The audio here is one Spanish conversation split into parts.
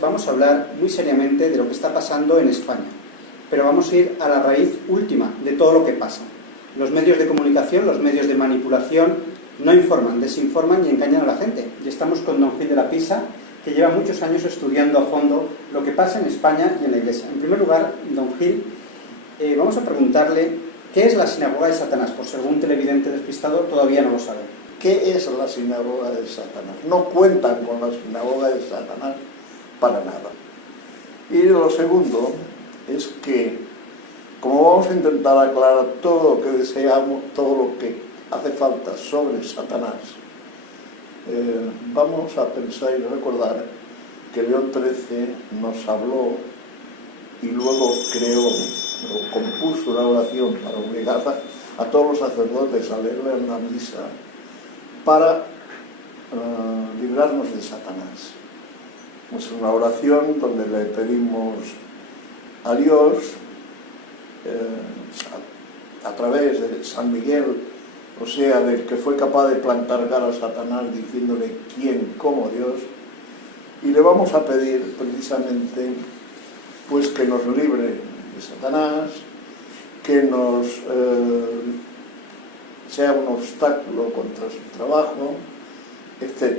vamos a hablar muy seriamente de lo que está pasando en España, pero vamos a ir a la raíz última de todo lo que pasa. Los medios de comunicación, los medios de manipulación no informan, desinforman y engañan a la gente. Y estamos con don Gil de la Pisa, que lleva muchos años estudiando a fondo lo que pasa en España y en la Iglesia. En primer lugar, don Gil, vamos a preguntarle qué es la sinagoga de Satanás, por si algún televidente despistado todavía no lo sabe. ¿Qué es la sinagoga de Satanás? No cuentan con la sinagoga de Satanás para nada. Y lo segundo es que, como vamos a intentar aclarar todo lo que deseamos, todo lo que hace falta sobre Satanás, vamos a pensar y recordar que León XIII nos habló y luego creó, o compuso una oración para obligar a todos los sacerdotes a leerla en la misa para librarnos de Satanás. Es una oración donde le pedimos a Dios, a través de San Miguel, o sea, del que fue capaz de plantar cara a Satanás diciéndole quién como Dios, y le vamos a pedir precisamente pues que nos libre de Satanás, que nos sea un obstáculo contra su trabajo, etc.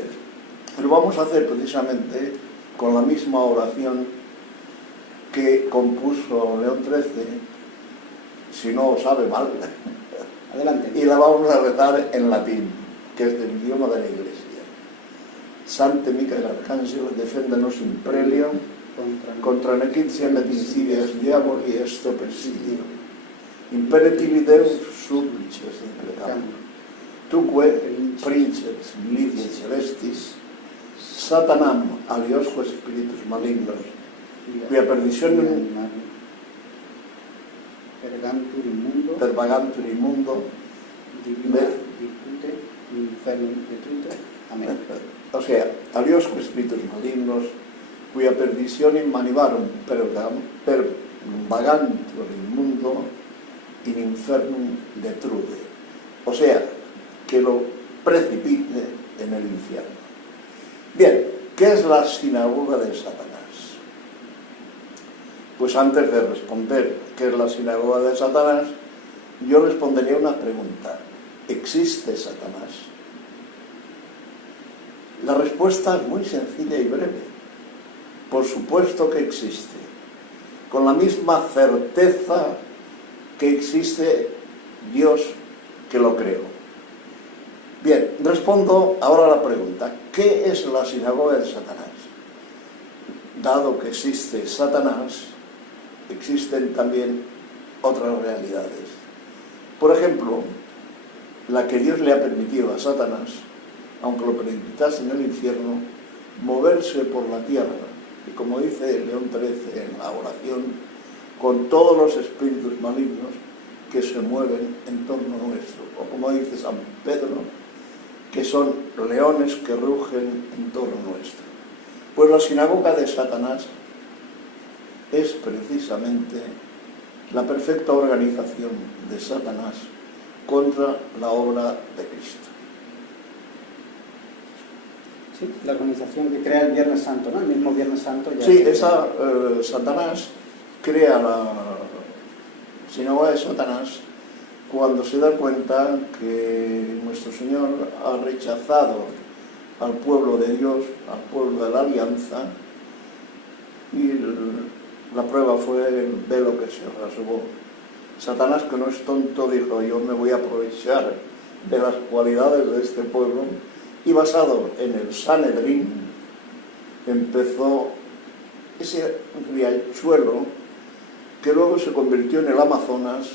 Lo vamos a hacer precisamente con la misma oración que compuso León XIII, si no sabe mal. Adelante. Y la vamos a rezar en latín, que es del idioma de la Iglesia. Sante Micael Arcángel, deféndanos in prelio, contra nequitiam et insidias diaboli esto presidio. Imperativi Deus supplices imprecamur. Tuque, princeps militia celestis, Satanam aliosque spiritus malignos, cuya perdición pervagantur immundo, virtute infernum detrute. Amén. O sea, aliosque spiritus malignos, cuya perdición in manivarum pervagantur immundo, in infernum detrude. O sea, que lo precipite en el infierno. Bien, ¿qué es la sinagoga de Satanás? Pues antes de responder qué es la sinagoga de Satanás, yo respondería una pregunta. ¿Existe Satanás? La respuesta es muy sencilla y breve. Por supuesto que existe. Con la misma certeza que existe Dios que lo creó. Bien, respondo ahora a la pregunta. ¿Qué es la sinagoga de Satanás? Dado que existe Satanás, existen también otras realidades. Por ejemplo, la que Dios le ha permitido a Satanás, aunque lo precipitase en el infierno, moverse por la tierra. Y como dice León XIII en la oración, con todos los espíritus malignos que se mueven en torno nuestro. O como dice San Pedro, que son leones que rugen en torno nuestro. Pues la sinagoga de Satanás es precisamente la perfecta organización de Satanás contra la obra de Cristo. Sí, la organización que crea el Viernes Santo, ¿no? El mismo Viernes Santo. Ya sí, Satanás crea la sinagoga de Satanás cuando se da cuenta que nuestro Señor ha rechazado al pueblo de Dios, al pueblo de la alianza, y la prueba fue el velo que se rasgó. Satanás, que no es tonto, dijo: yo me voy a aprovechar de las cualidades de este pueblo, y basado en el Sanedrín empezó ese riachuelo que luego se convirtió en el Amazonas,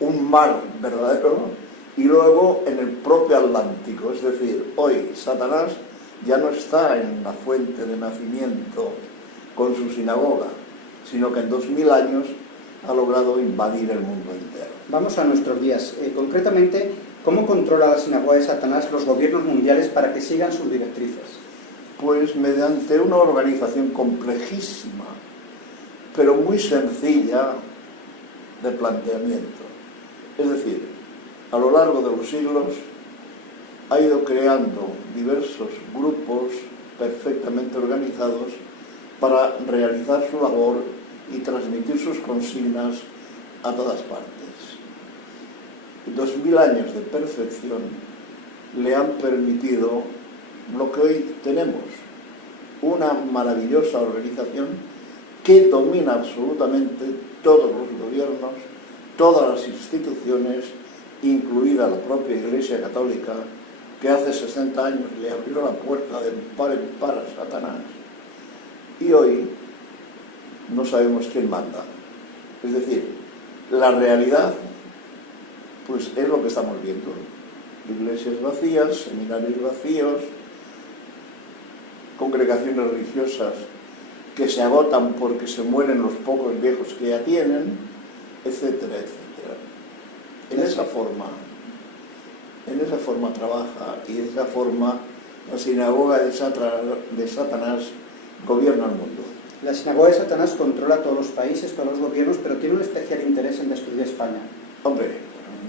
un mar verdadero, y luego en el propio Atlántico. Es decir, hoy Satanás ya no está en la fuente de nacimiento con su sinagoga, sino que en 2000 años ha logrado invadir el mundo entero. Vamos a nuestros días. Concretamente, ¿cómo controla la sinagoga de Satanás los gobiernos mundiales para que sigan sus directrices? Pues mediante una organización complejísima, pero muy sencilla de planteamiento. Es decir, a lo largo de los siglos ha ido creando diversos grupos perfectamente organizados para realizar su labor y transmitir sus consignas a todas partes. 2000 años de perfección le han permitido lo que hoy tenemos, una maravillosa organización que domina absolutamente todos los gobiernos, todas las instituciones, incluida la propia Iglesia Católica, que hace 60 años le abrió la puerta de par en par a Satanás. Y hoy no sabemos quién manda. Es decir, la realidad pues es lo que estamos viendo. Iglesias vacías, seminarios vacíos, congregaciones religiosas que se agotan porque se mueren los pocos viejos que ya tienen, etcétera, etcétera. En esa forma trabaja y de esa forma la sinagoga de Satanás gobierna el mundo. La sinagoga de Satanás controla todos los países, todos los gobiernos, pero tiene un especial interés en destruir España. Hombre,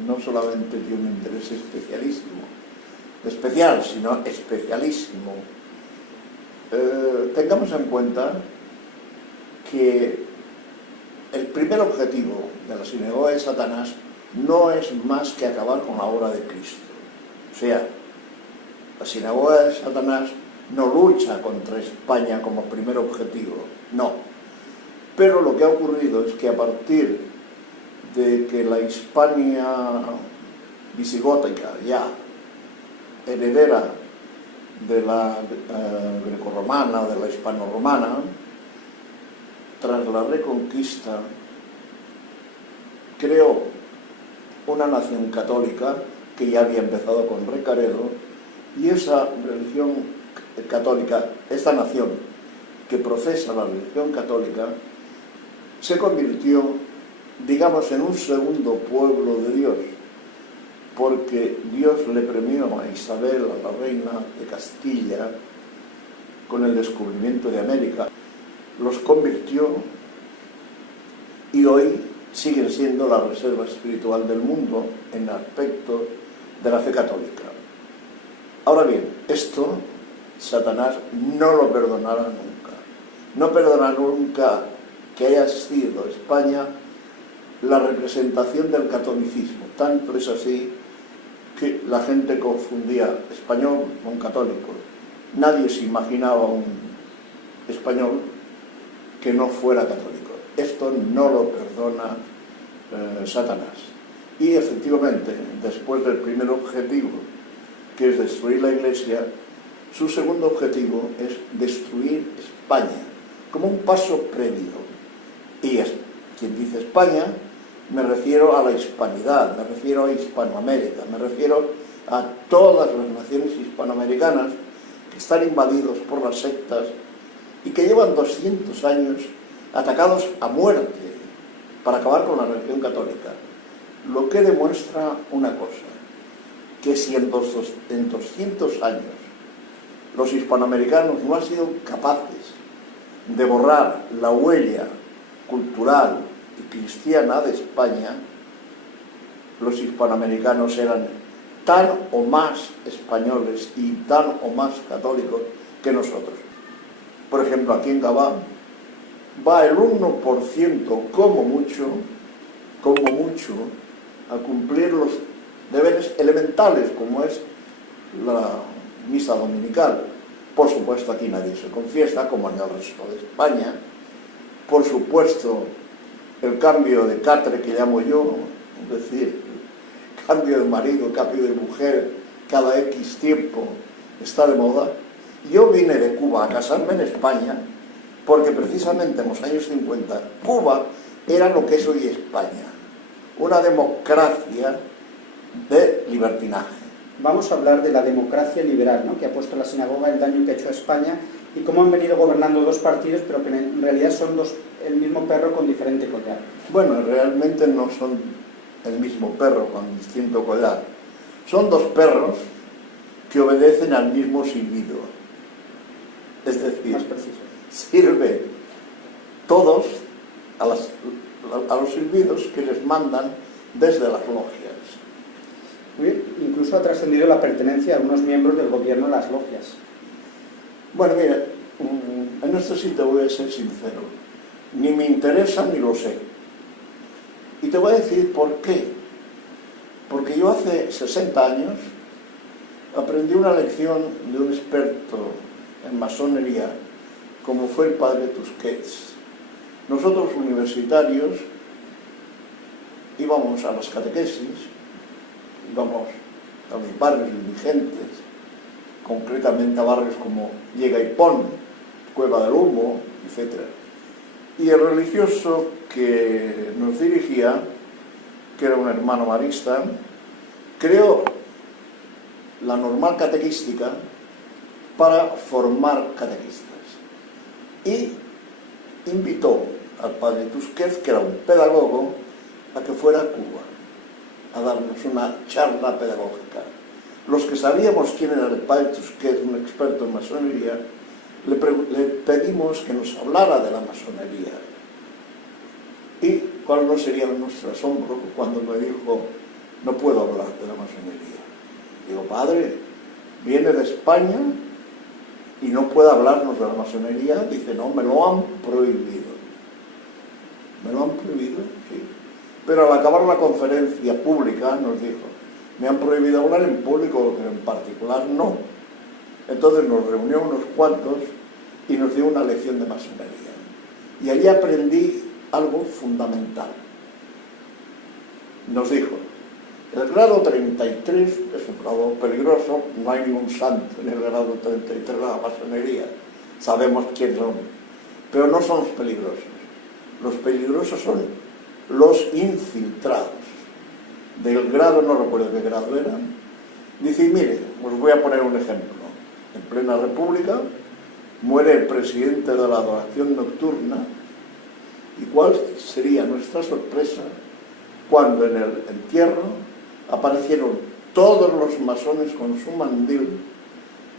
no solamente tiene un interés especial, sino especialísimo. Tengamos en cuenta que el primer objetivo de la sinagoga de Satanás no es más que acabar con la obra de Cristo. O sea, la sinagoga de Satanás no lucha contra España como primer objetivo, no. Pero lo que ha ocurrido es que a partir de que la Hispania visigótica, ya heredera de la grecorromana, de la hispano-romana, tras la Reconquista, creó una nación católica que ya había empezado con Recaredo, y esa religión católica, esta nación que profesa la religión católica, se convirtió, digamos, en un segundo pueblo de Dios, porque Dios le premió a Isabel, a la reina de Castilla, con el descubrimiento de América, los convirtió y hoy siguen siendo la reserva espiritual del mundo en el aspecto de la fe católica. Ahora bien, esto Satanás no lo perdonará nunca. No perdonará nunca que haya sido España la representación del catolicismo. Tanto es así que la gente confundía español con católico. Nadie se imaginaba un español que no fuera católico. Esto no lo perdona Satanás. Y efectivamente, después del primer objetivo, que es destruir la Iglesia, su segundo objetivo es destruir España, como un paso previo. Y quien dice España, me refiero a la hispanidad, me refiero a Hispanoamérica, me refiero a todas las naciones hispanoamericanas que están invadidos por las sectas y que llevan 200 años atacados a muerte para acabar con la religión católica. Lo que demuestra una cosa, que si en 200 años los hispanoamericanos no han sido capaces de borrar la huella cultural y cristiana de España, los hispanoamericanos eran tan o más españoles y tan o más católicos que nosotros. Por ejemplo, aquí en Gabá va el 1% como mucho, a cumplir los deberes elementales, como es la misa dominical. Por supuesto, aquí nadie se confiesa, como en el resto de España. Por supuesto, el cambio de catre que llamo yo, es decir, cambio de marido, cambio de mujer, cada X tiempo está de moda. Yo vine de Cuba a casarme en España porque precisamente en los años 50 Cuba era lo que es hoy España, una democracia de libertinaje. Vamos a hablar de la democracia liberal, ¿no?, que ha puesto la sinagoga, el daño que ha hecho a España y cómo han venido gobernando dos partidos, pero que en realidad son el mismo perro con diferente collar. Bueno, realmente no son el mismo perro con distinto collar. Son dos perros que obedecen al mismo silbido. Es decir, más preciso, sirven todos a los silbidos que les mandan desde las logias. Muy bien. Incluso ha trascendido la pertenencia de algunos miembros del gobierno a las logias. Bueno, mira, En este sí te voy a ser sincero. Ni me interesa ni lo sé. Y te voy a decir por qué. Porque yo hace 60 años aprendí una lección de un experto en masonería, como fue el padre Tusquets. Nosotros, universitarios, íbamos a las catequesis, íbamos a los barrios indigentes, concretamente a barrios como Llega y Pon, Cueva del Humo, etc. Y el religioso que nos dirigía, que era un hermano marista, creó la normal catequística para formar catequistas. Y invitó al padre Tusquets, que era un pedagogo, a que fuera a Cuba a darnos una charla pedagógica. Los que sabíamos quién era el padre Tusquets, un experto en masonería, le pedimos que nos hablara de la masonería. Y cuál no sería nuestro asombro cuando me dijo: no puedo hablar de la masonería. Digo: padre, viene de España y no puede hablarnos de la masonería. Dice: no, me lo han prohibido. ¿Me lo han prohibido? Sí. Pero al acabar la conferencia pública nos dijo: me han prohibido hablar en público, pero en particular no. Entonces nos reunió unos cuantos y nos dio una lección de masonería. Y allí aprendí algo fundamental. Nos dijo: el grado 33 es un grado peligroso, no hay ningún santo en el grado 33 de la masonería, sabemos quién son, pero no son los peligrosos. Los peligrosos son los infiltrados. Del grado, no recuerdo qué grado era. Dice: mire, os voy a poner un ejemplo. En plena república muere el presidente de la adoración nocturna, y cuál sería nuestra sorpresa cuando en el entierro aparecieron todos los masones con su mandil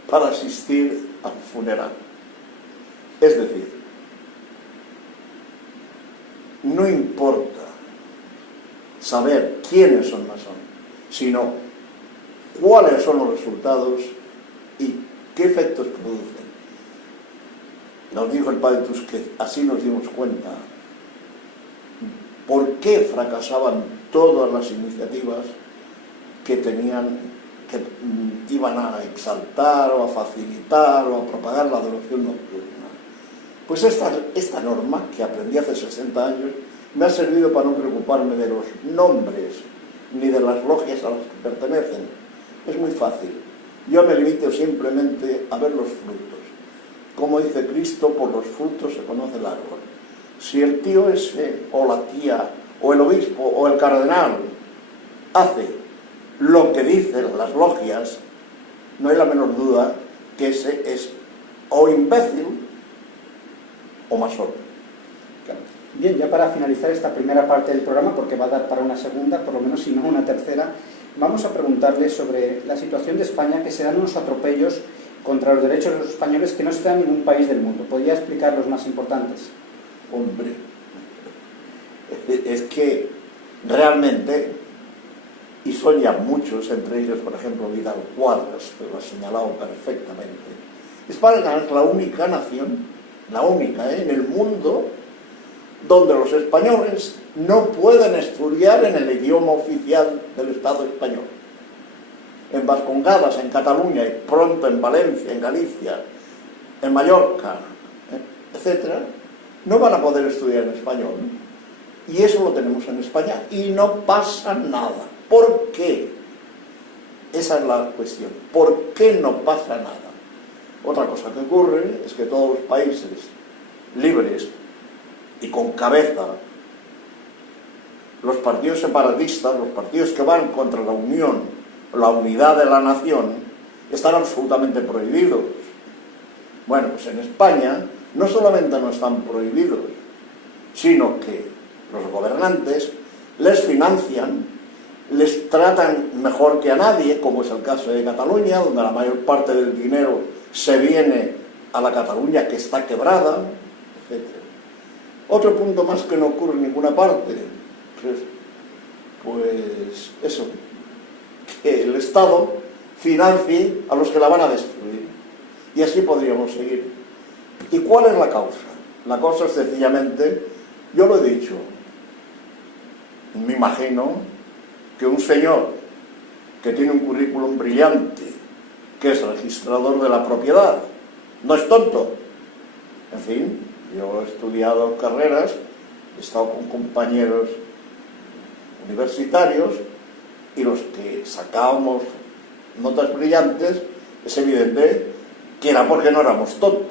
para asistir al funeral. Es decir, no importa saber quiénes son masones, sino cuáles son los resultados y qué efectos producen. Nos dijo el padre Tusquets, así nos dimos cuenta por qué fracasaban todas las iniciativas que iban a exaltar o a facilitar o a propagar la adoración nocturna. Pues esta norma que aprendí hace 60 años me ha servido para no preocuparme de los nombres ni de las logias a las que pertenecen. Es muy fácil. Yo me limito simplemente a ver los frutos. Como dice Cristo, por los frutos se conoce el árbol. Si el tío ese, o la tía, o el obispo, o el cardenal hace lo que dicen las logias, no hay la menor duda que ese es o imbécil o masón. Bien, ya para finalizar esta primera parte del programa, porque va a dar para una segunda, por lo menos si no una tercera, vamos a preguntarle sobre la situación de España, que se dan unos atropellos contra los derechos de los españoles que no se dan en ningún país del mundo. ¿Podría explicar los más importantes? Hombre, es que realmente, y son ya muchos, entre ellos, por ejemplo, Vidal Cuadras, que lo ha señalado perfectamente, España es la única nación, la única en el mundo, donde los españoles no pueden estudiar en el idioma oficial del Estado español. En Vascongadas, en Cataluña, y pronto en Valencia, en Galicia, en Mallorca, etc., no van a poder estudiar en español. Y eso lo tenemos en España y no pasa nada. ¿Por qué? Esa es la cuestión. ¿Por qué no pasa nada? Otra cosa que ocurre es que todos los países libres y con cabeza, los partidos separatistas, los partidos que van contra la unión, la unidad de la nación, están absolutamente prohibidos. Bueno, pues en España no solamente no están prohibidos, sino que los gobernantes les financian, les tratan mejor que a nadie, como es el caso de Cataluña, donde la mayor parte del dinero se viene a la Cataluña que está quebrada, etc. Otro punto más que no ocurre en ninguna parte, pues eso, que el Estado financie a los que la van a destruir. Y así podríamos seguir. ¿Y cuál es la causa? La causa es sencillamente, yo lo he dicho, me imagino que un señor que tiene un currículum brillante, que es registrador de la propiedad, no es tonto. En fin, yo he estudiado carreras, he estado con compañeros universitarios y los que sacábamos notas brillantes, es evidente que era porque no éramos tontos.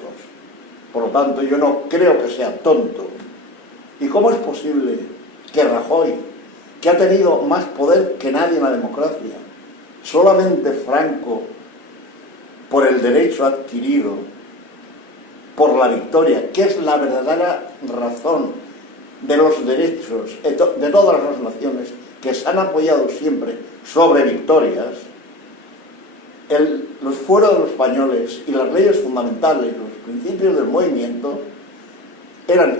Por lo tanto, yo no creo que sea tonto. ¿Y cómo es posible que Rajoy, que ha tenido más poder que nadie en la democracia, solamente Franco, por el derecho adquirido, por la victoria, que es la verdadera razón de los derechos de todas las naciones que se han apoyado siempre sobre victorias, los fueros de los españoles y las leyes fundamentales, los principios del movimiento, eran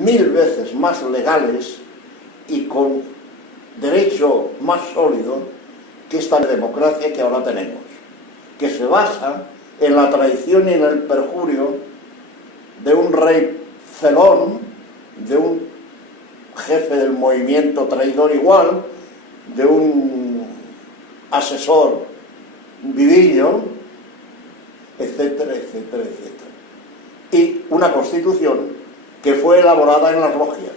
1000 veces más legales y con derecho más sólido que esta democracia que ahora tenemos, que se basa en la traición y en el perjurio de un rey felón, de un jefe del movimiento traidor igual, de un asesor vivillo, etcétera, etcétera, etcétera. Y una constitución que fue elaborada en las logias.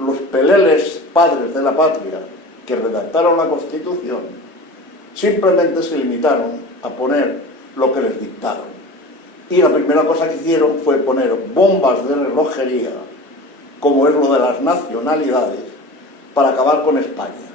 Los peleles padres de la patria que redactaron la constitución simplemente se limitaron a poner lo que les dictaron. Y la primera cosa que hicieron fue poner bombas de relojería, como es lo de las nacionalidades, para acabar con España.